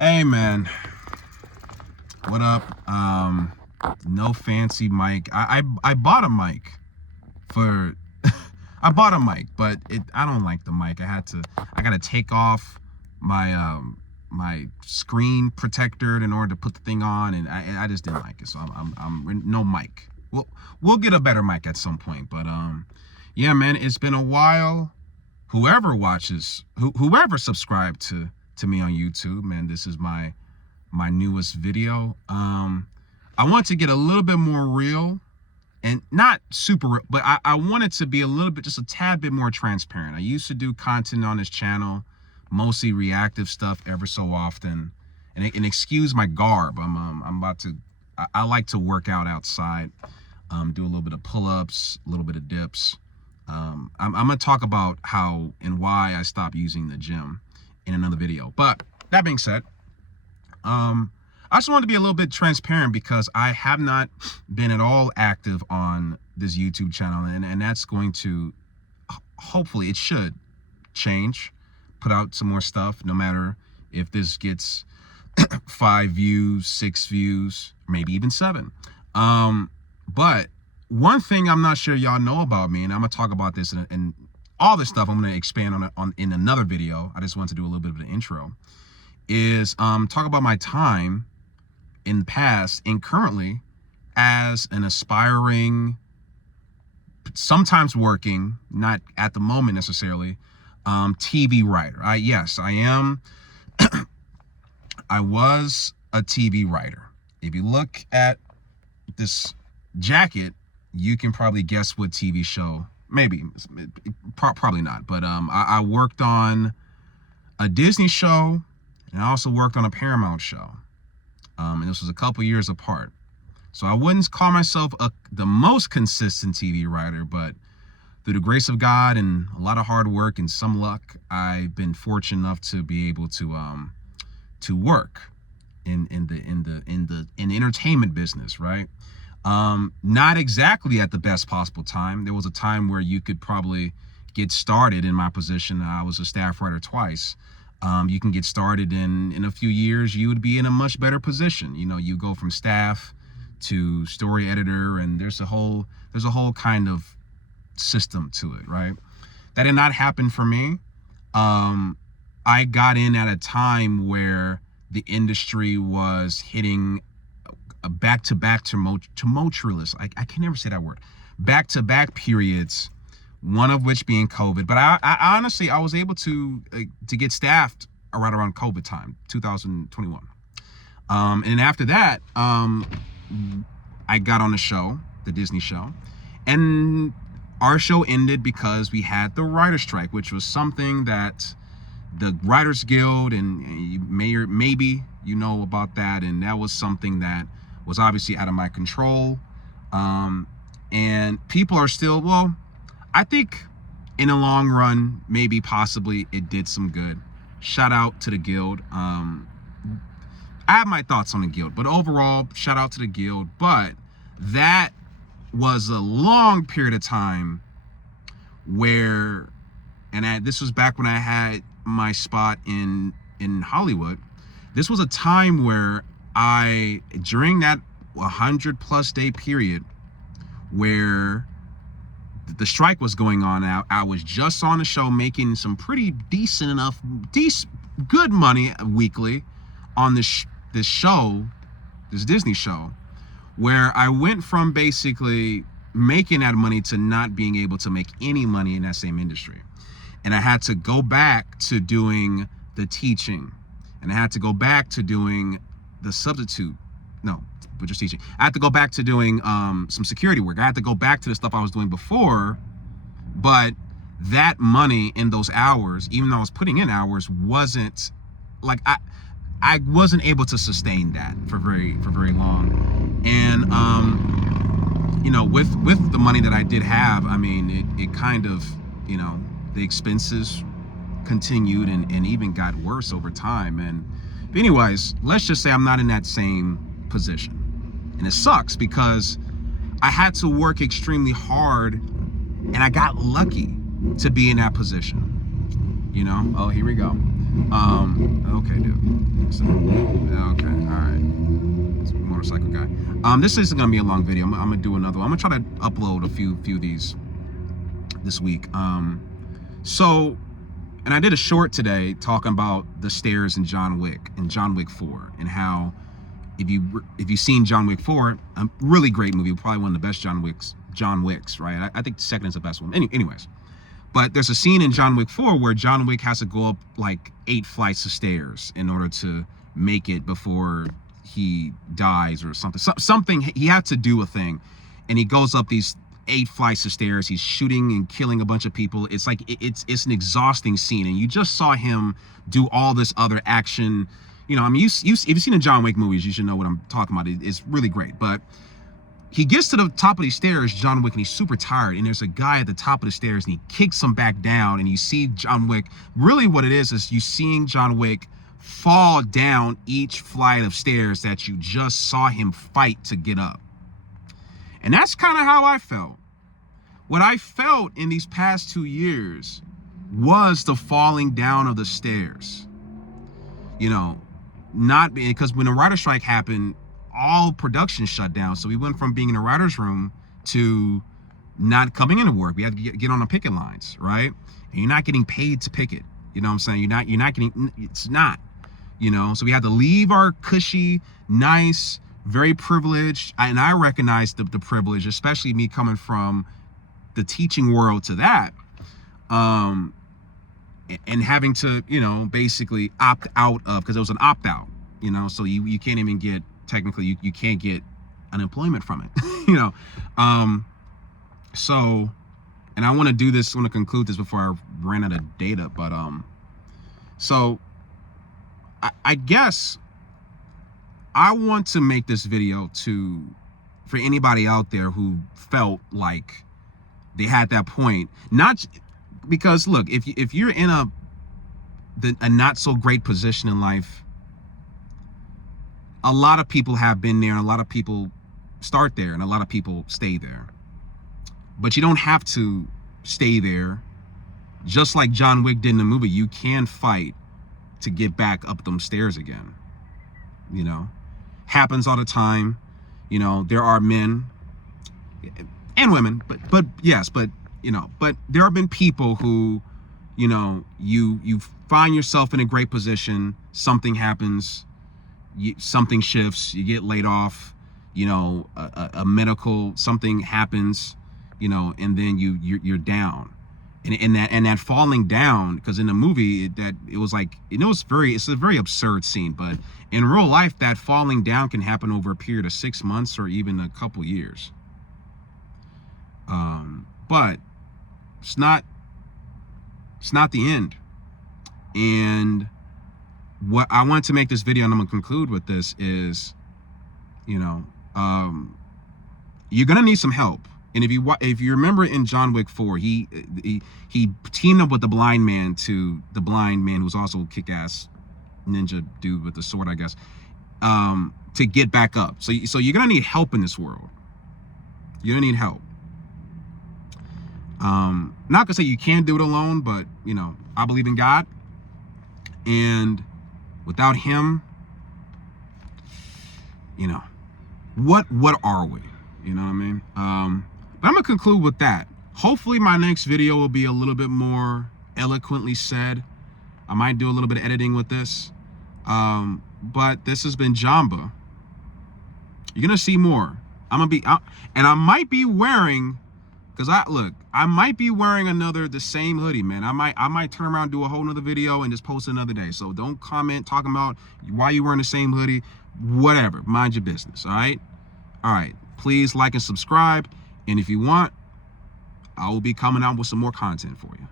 Hey man, what up? No fancy mic. I bought a mic for I bought a mic, but I don't like the mic. I gotta take off my screen protector in order to put the thing on, and I just didn't like it. So I'm no mic. We'll get a better mic at some point, but yeah, man, it's been a while. Whoever subscribed to me on YouTube, man, this is my newest video. I want to get a little bit more real and not super real, but I want it to be a little bit, just a tad bit more transparent. I used to do content on this channel, mostly reactive stuff ever so often. And excuse my garb. I'm about to, I like to work out outside, do a little bit of pull-ups, a little bit of dips. I'm gonna talk about how and why I stopped using the gym in another video. But that being said, I just wanted to be a little bit transparent because I have not been at all active on this YouTube channel, and that's going to, hopefully it should change, put out some more stuff, no matter if this gets 5 views, 6 views, maybe even 7. But one thing I'm not sure y'all know about me, and I'm gonna talk about this and all this stuff I'm gonna expand on in another video. I just want to do a little bit of an intro. Is talk about my time in the past and currently as an aspiring, sometimes working, not at the moment necessarily, TV writer. Yes, I am. I was a TV writer. If you look at this jacket, you can probably guess what TV show. Maybe, probably not. But I worked on a Disney show. And I also worked on a Paramount show. And this was a couple years apart. So I wouldn't call myself the most consistent TV writer, but through the grace of God and a lot of hard work and some luck, I've been fortunate enough to be able to work in the entertainment business, right? Not exactly at the best possible time. There was a time where you could probably get started in my position. I was a staff writer twice. You can get started in a few years. You would be in a much better position. You know, you go from staff to story editor, and there's a whole kind of system to it, right? That did not happen for me. I got in at a time where the industry was hitting a back-to-back tumultuous. I can never say that word. Back-to-back periods. One of which being COVID, but I honestly, I was able to get staffed around COVID time, 2021. And after that, I got on the show, the Disney show, and our show ended because we had the writer's strike, which was something that the Writers Guild, and maybe you know about that, and that was something that was obviously out of my control. And people are still, well, I think in the long run, maybe possibly it did some good. Shout out to the Guild. I have my thoughts on the Guild, but overall, shout out to the Guild. But that was a long period of time where, and this was back when I had my spot in Hollywood. This was a time where during that 100+ day period where the strike was going on, I was just on the show making some pretty good money weekly on this show, this Disney show, where I went from basically making that money to not being able to make any money in that same industry. And I had to go back to doing the teaching, and I had to go back to doing the substitute. No, but just teaching. I had to go back to doing some security work. I had to go back to the stuff I was doing before, but that money in those hours, even though I was putting in hours, wasn't like I wasn't able to sustain that for very long. And you know, with the money that I did have, I mean, it kind of, you know, the expenses continued and even got worse over time. And anyways, let's just say I'm not in that same position. And it sucks because I had to work extremely hard, and I got lucky to be in that position. You know, oh, here we go. Okay, dude. Okay, all right. It's a motorcycle guy. This isn't gonna be a long video. I'm gonna do another one. I'm gonna try to upload a few of these this week. So, and I did a short today talking about the stairs in John Wick and John Wick 4, and how if you've seen John Wick 4, a really great movie, probably one of the best John Wicks, right? I think the second is the best one. Anyways, but there's a scene in John Wick 4 where John Wick has to go up like 8 flights of stairs in order to make it before he dies or something. Something he had to do a thing, and he goes up these 8 flights of stairs. He's shooting and killing a bunch of people. It's like it's an exhausting scene, and you just saw him do all this other action. You know, I mean, if you've seen the John Wick movies, you should know what I'm talking about. It's really great. But he gets to the top of these stairs, John Wick, and he's super tired. And there's a guy at the top of the stairs, and he kicks him back down. And you see John Wick. Really, what it is you seeing John Wick fall down each flight of stairs that you just saw him fight to get up. And that's kind of how I felt. What I felt in these past 2 years was the falling down of the stairs. You know, not because when the writer's strike happened, all production shut down. So we went from being in a writer's room to not coming into work. We had to get on the picket lines, right? And you're not getting paid to picket. You know what I'm saying? You're not getting, it's not, you know? So we had to leave our cushy, nice, very privileged, and I recognize the privilege, especially me coming from the teaching world to that, and having to, you know, basically opt out of, because it was an opt out, you know, so you can't even get, technically you can't get unemployment from it, you know. So, and I want to do this, I want to conclude this before I ran out of data, but so I guess I want to make this video for anybody out there who felt like they had that point, not because look, if you're in a not so great position in life, a lot of people have been there, and a lot of people start there, and a lot of people stay there. But you don't have to stay there. Just like John Wick did in the movie, you can fight to get back up them stairs again. You know, happens all the time. You know, there are men and women, but yes, but you know, but there have been people who, you know, you find yourself in a great position, something happens, something shifts, you get laid off, you know, a medical, something happens, you know, and then you're down. And that falling down, because in the movie it was like, you know, it's a very absurd scene, but in real life that falling down can happen over a period of 6 months or even a couple years. But it's not the end. And what I want to make this video, and I'm gonna conclude with this, is, you know, you're gonna need some help. And if you remember in John Wick 4, he teamed up with the blind man who's also a kick-ass ninja dude with the sword, I guess, to get back up. So you're gonna need help in this world. You're gonna need help. Not gonna say you can't do it alone, but you know, I believe in God, and without him, you know, what are we? You know what I mean? But I'm gonna conclude with that. Hopefully my next video will be a little bit more eloquently said. I might do a little bit of editing with this. But this has been Jamba. You're gonna see more. And I might be wearing, because I might be wearing the same hoodie, man. I might turn around and do a whole nother video and just post another day. So don't comment talking about why you wearing the same hoodie. Whatever, mind your business. All right. Please like and subscribe, and if you want, I will be coming out with some more content for you.